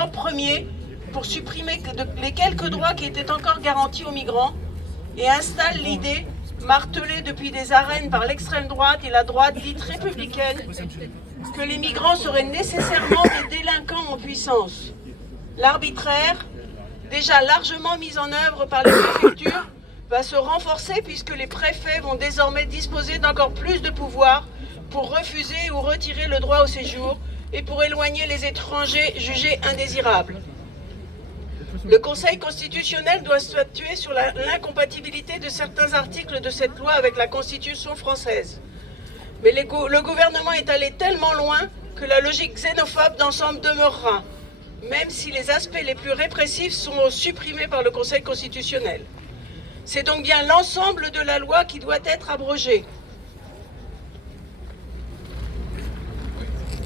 argument premier pour supprimer les quelques droits qui étaient encore garantis aux migrants et installe l'idée, martelée depuis des arènes par l'extrême droite et la droite dite républicaine, que les migrants seraient nécessairement des délinquants en puissance. L'arbitraire, déjà largement mis en œuvre par les préfectures, va se renforcer puisque les préfets vont désormais disposer d'encore plus de pouvoir pour refuser ou retirer le droit au séjour et pour éloigner les étrangers jugés indésirables. Le Conseil constitutionnel doit statuer sur l'incompatibilité de certains articles de cette loi avec la Constitution française. Mais le gouvernement est allé tellement loin que la logique xénophobe d'ensemble demeurera, même si les aspects les plus répressifs sont supprimés par le Conseil constitutionnel. C'est donc bien l'ensemble de la loi qui doit être abrogé.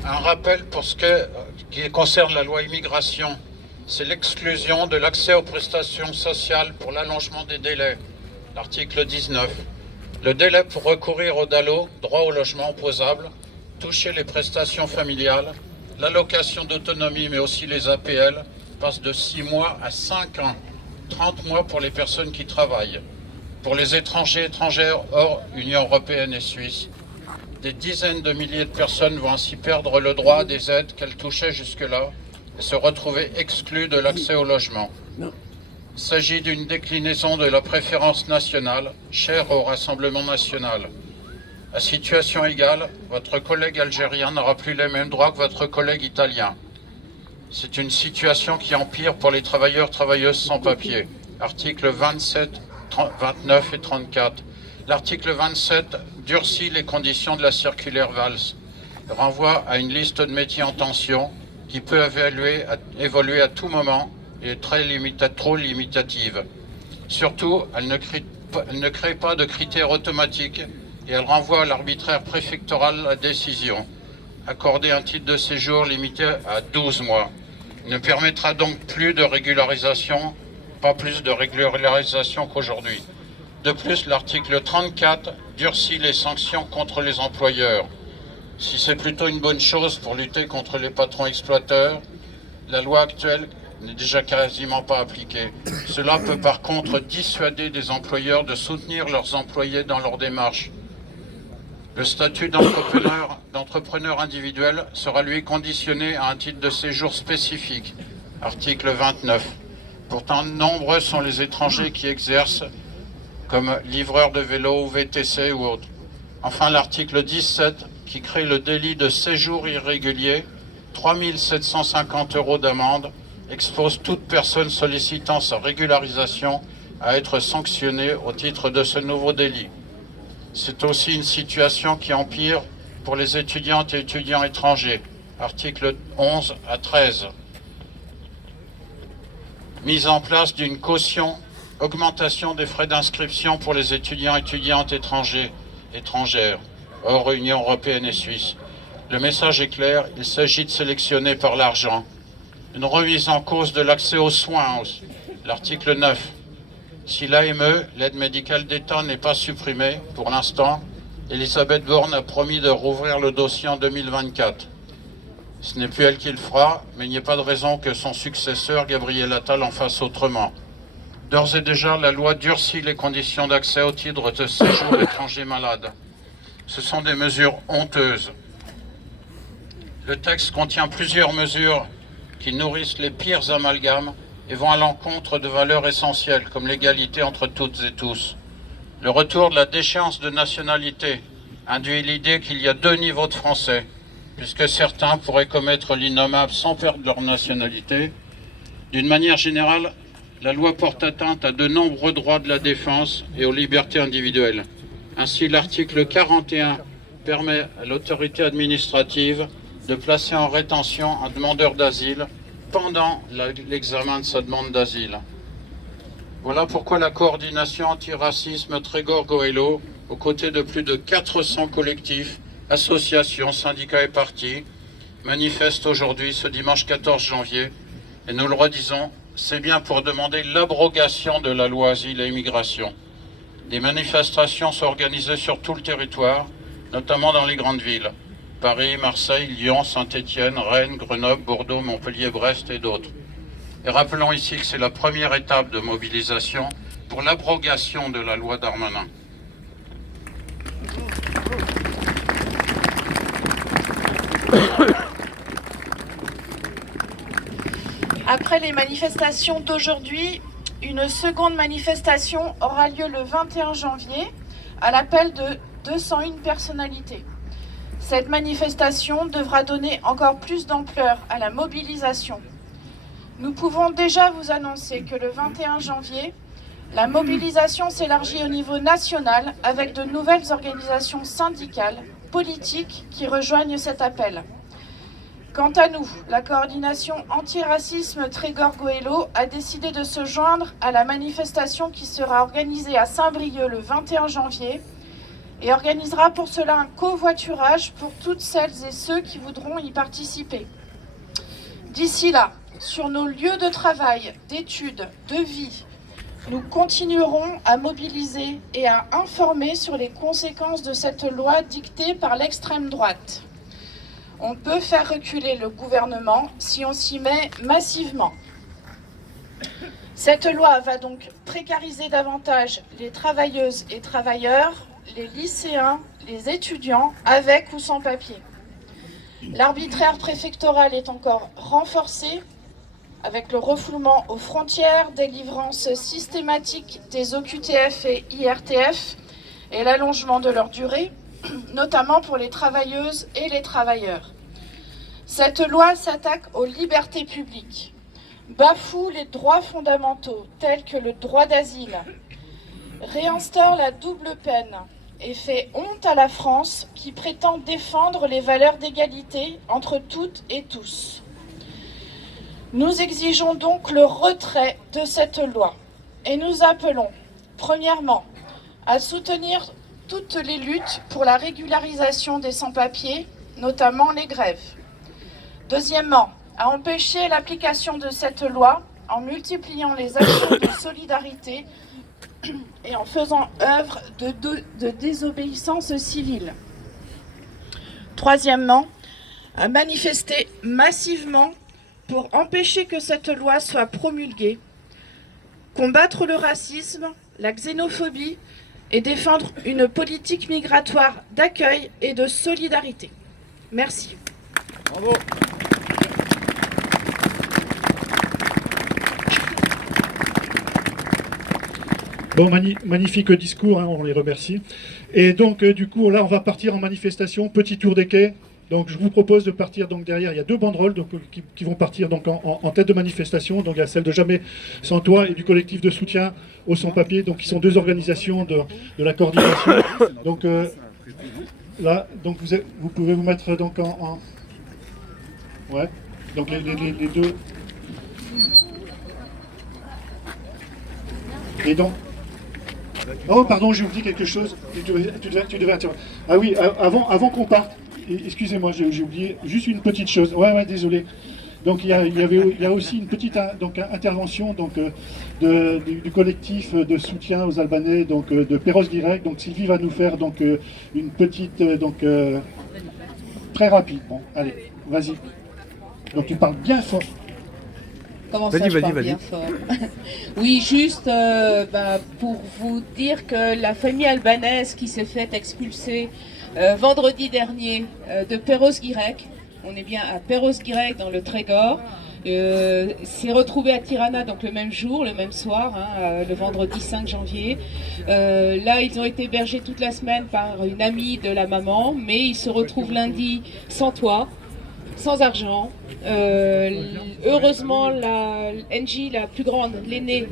Un rappel pour ce qui concerne la loi immigration, c'est l'exclusion de l'accès aux prestations sociales pour l'allongement des délais, l'article 19. Le délai pour recourir au DALO, droit au logement opposable, toucher les prestations familiales, l'allocation d'autonomie mais aussi les APL, passe de 6 mois à 5 ans, 30 mois pour les personnes qui travaillent. Pour les étrangers et étrangères hors Union européenne et Suisse, des dizaines de milliers de personnes vont ainsi perdre le droit à des aides qu'elles touchaient jusque-là et se retrouver exclues de l'accès au logement. Il s'agit d'une déclinaison de la préférence nationale, chère au Rassemblement national. À situation égale, votre collègue algérien n'aura plus les mêmes droits que votre collègue italien. C'est une situation qui empire pour les travailleurs-travailleuses sans papier. Articles 27, 29 et 34. L'article 27 durcit les conditions de la circulaire Valls, renvoie à une liste de métiers en tension qui peut évoluer à tout moment et est trop limitative. Surtout, elle ne crée pas de critères automatiques et elle renvoie à l'arbitraire préfectoral la décision. Accorder un titre de séjour limité à 12 mois ne permettra donc plus de régularisation, pas plus de régularisation qu'aujourd'hui. De plus, l'article 34 durcit les sanctions contre les employeurs. Si c'est plutôt une bonne chose pour lutter contre les patrons exploiteurs, la loi actuelle n'est déjà quasiment pas appliquée. Cela peut par contre dissuader des employeurs de soutenir leurs employés dans leur démarche. Le statut d'entrepreneur individuel sera lui conditionné à un titre de séjour spécifique, article 29. Pourtant, nombreux sont les étrangers qui exercent comme livreurs de vélo ou VTC ou autres. Enfin, l'article 17 qui crée le délit de séjour irrégulier, 3 750 € d'amende, expose toute personne sollicitant sa régularisation à être sanctionnée au titre de ce nouveau délit. C'est aussi une situation qui empire pour les étudiantes et étudiants étrangers, articles 11 à 13. Mise en place d'une caution, augmentation des frais d'inscription pour les étudiants et étudiantes étrangères, hors Union européenne et Suisse. Le message est clair, il s'agit de sélectionner par l'argent. Une remise en cause de l'accès aux soins, l'article 9. Si l'AME, l'aide médicale d'État, n'est pas supprimée, pour l'instant, Elisabeth Borne a promis de rouvrir le dossier en 2024. Ce n'est plus elle qui le fera, mais il n'y a pas de raison que son successeur, Gabriel Attal, en fasse autrement. D'ores et déjà, la loi durcit les conditions d'accès au titre de séjour étranger malade. Ce sont des mesures honteuses. Le texte contient plusieurs mesures qui nourrissent les pires amalgames et vont à l'encontre de valeurs essentielles comme l'égalité entre toutes et tous. Le retour de la déchéance de nationalité induit l'idée qu'il y a deux niveaux de français, puisque certains pourraient commettre l'innommable sans perdre leur nationalité. D'une manière générale, la loi porte atteinte à de nombreux droits de la défense et aux libertés individuelles. Ainsi, l'article 41 permet à l'autorité administrative de placer en rétention un demandeur d'asile pendant l'examen de sa demande d'asile. Voilà pourquoi la coordination antiracisme Trégor Goëlo, aux côtés de plus de 400 collectifs, associations, syndicats et partis, manifeste aujourd'hui, ce dimanche 14 janvier, et nous le redisons, c'est bien pour demander l'abrogation de la loi Asile et Immigration. Des manifestations sont organisées sur tout le territoire, notamment dans les grandes villes. Paris, Marseille, Lyon, Saint-Étienne, Rennes, Grenoble, Bordeaux, Montpellier, Brest et d'autres. Et rappelons ici que c'est la première étape de mobilisation pour l'abrogation de la loi Darmanin. Après les manifestations d'aujourd'hui, une seconde manifestation aura lieu le 21 janvier à l'appel de 201 personnalités. Cette manifestation devra donner encore plus d'ampleur à la mobilisation. Nous pouvons déjà vous annoncer que le 21 janvier, la mobilisation s'élargit au niveau national avec de nouvelles organisations syndicales, politiques qui rejoignent cet appel. Quant à nous, la coordination antiracisme Trégor-Goëlo a décidé de se joindre à la manifestation qui sera organisée à Saint-Brieuc le 21 janvier et organisera pour cela un covoiturage pour toutes celles et ceux qui voudront y participer. D'ici là, sur nos lieux de travail, d'études, de vie, nous continuerons à mobiliser et à informer sur les conséquences de cette loi dictée par l'extrême droite. On peut faire reculer le gouvernement si on s'y met massivement. Cette loi va donc précariser davantage les travailleuses et travailleurs, les lycéens, les étudiants, avec ou sans papier. L'arbitraire préfectoral est encore renforcé avec le refoulement aux frontières, délivrance systématique des OQTF et IRTF et l'allongement de leur durée, notamment pour les travailleuses et les travailleurs. Cette loi s'attaque aux libertés publiques, bafoue les droits fondamentaux tels que le droit d'asile, réinstaure la double peine et fait honte à la France qui prétend défendre les valeurs d'égalité entre toutes et tous. Nous exigeons donc le retrait de cette loi et nous appelons, premièrement, à soutenir toutes les luttes pour la régularisation des sans-papiers, notamment les grèves. Deuxièmement, à empêcher l'application de cette loi en multipliant les actions de solidarité et en faisant œuvre de désobéissance civile. Troisièmement, à manifester massivement pour empêcher que cette loi soit promulguée, combattre le racisme, la xénophobie et défendre une politique migratoire d'accueil et de solidarité. Merci. Bravo. Bon, magnifique discours, hein, on les remercie. Et donc, du coup, là, on va partir en manifestation, petit tour des quais. Donc, je vous propose de partir donc derrière. Il y a deux banderoles donc, qui vont partir donc en tête de manifestation. Donc, il y a celle de Jamais sans toi et du collectif de soutien aux sans-papiers. Donc, qui sont deux organisations de la coordination. Donc, là, donc vous pouvez vous mettre donc en... Ouais. Donc, les deux. Et donc... Oh, pardon, j'ai oublié quelque chose. Tu devais interrompre. Ah oui, avant qu'on parte, excusez-moi, j'ai oublié juste une petite chose. Ouais, désolé. Donc il y a aussi une petite intervention donc, du collectif de soutien aux Albanais, donc de Perros Guirec. Donc Sylvie va nous faire donc une petite, très rapide. Bon, allez, vas-y. Donc tu parles bien fort. Comment ça, je parle bien fort. Oui, juste pour vous dire que la famille albanaise qui s'est faite expulser vendredi dernier de Perros Guirec, on est bien à Perros Guirec dans le Trégor, s'est retrouvée à Tirana donc le même jour, le même soir, le vendredi 5 janvier. Là, ils ont été hébergés toute la semaine par une amie de la maman, mais ils se retrouvent lundi sans toit, sans argent. Heureusement, la NJ, la plus grande, l'aînée,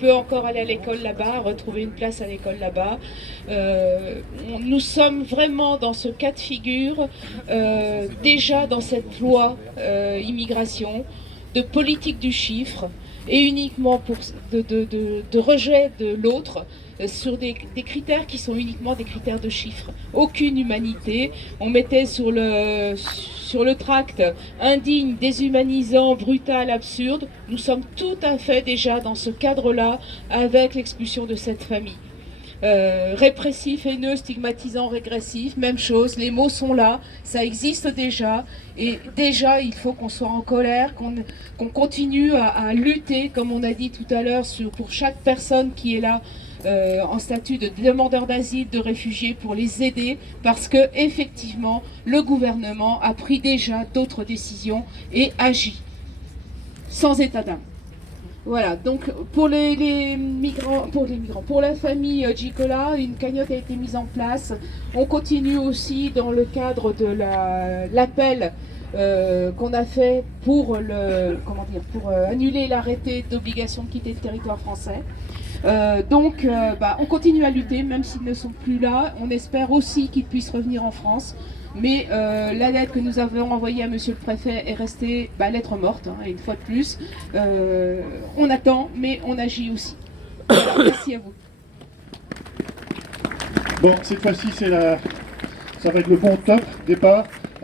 peut encore aller à l'école là-bas, retrouver une place à l'école là-bas. Nous sommes vraiment dans ce cas de figure, déjà dans cette loi immigration, de politique du chiffre, et uniquement pour de rejet de l'autre, sur des critères qui sont uniquement des critères de chiffres. Aucune humanité. On mettait sur le tract indigne, déshumanisant, brutal, absurde. Nous sommes tout à fait déjà dans ce cadre-là avec l'expulsion de cette famille. répressif, haineux, stigmatisant, régressif, même chose, les mots sont là, ça existe déjà, et déjà il faut qu'on soit en colère, qu'on continue à lutter, comme on a dit tout à l'heure, pour chaque personne qui est là en statut de demandeur d'asile, de réfugié, pour les aider, parce que effectivement le gouvernement a pris déjà d'autres décisions et agit sans état d'âme. Voilà, donc pour les migrants, pour la famille Djikola, une cagnotte a été mise en place. On continue aussi dans le cadre de l'appel qu'on a fait pour annuler l'arrêté d'obligation de quitter le territoire français. On continue à lutter, même s'ils ne sont plus là. On espère aussi qu'ils puissent revenir en France. Mais la lettre que nous avons envoyée à monsieur le préfet est restée lettre morte, hein, une fois de plus. On attend, mais on agit aussi. Voilà, merci à vous. Bon, cette fois-ci, ça va être le bon top départ.